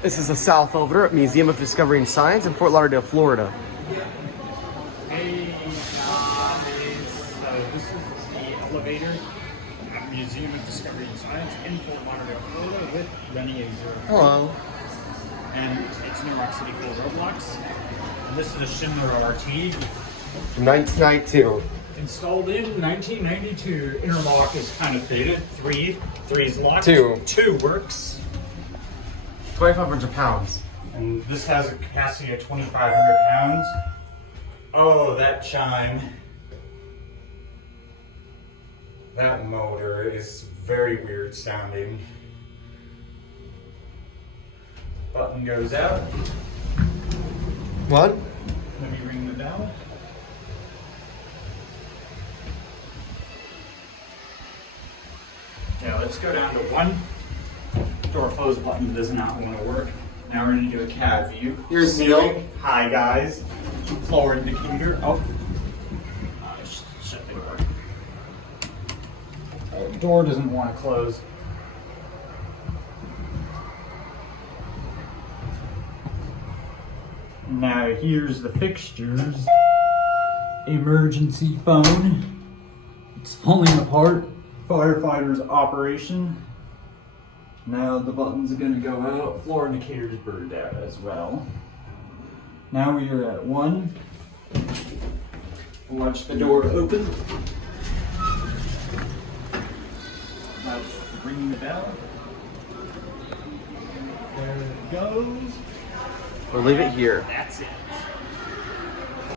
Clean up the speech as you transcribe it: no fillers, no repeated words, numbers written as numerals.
This is the South over at Museum of Discovery and Science in Fort Lauderdale, Florida. Hey guys, so this is the elevator at Museum of Discovery and Science in Fort Lauderdale, Florida with Rennie Azure. Hello. And it's New Rock City full Roblox. And this is a Schindler RT. 1992. Installed in 1992. Interlock is kind of faded. Three is locked. Two works. 2,500 pounds. And this has a capacity of 2,500 pounds. Oh, that chime. That motor is very weird sounding. Button goes out. What? Let me ring the bell. Now let's go down to one. Door close button does not want to work. Now we're going to do a CAD view. Here's Neil. Hi guys. Floor indicator. Oh. Shut the door. Oh, the door doesn't want to close. Now here's the fixtures. Emergency phone. It's falling apart. Firefighter's operation. Now the button's gonna go out. Floor indicator's burned out as well. Now we are at 1. Watch the door open. Now ring the bell. There it goes. We'll leave it here. That's it.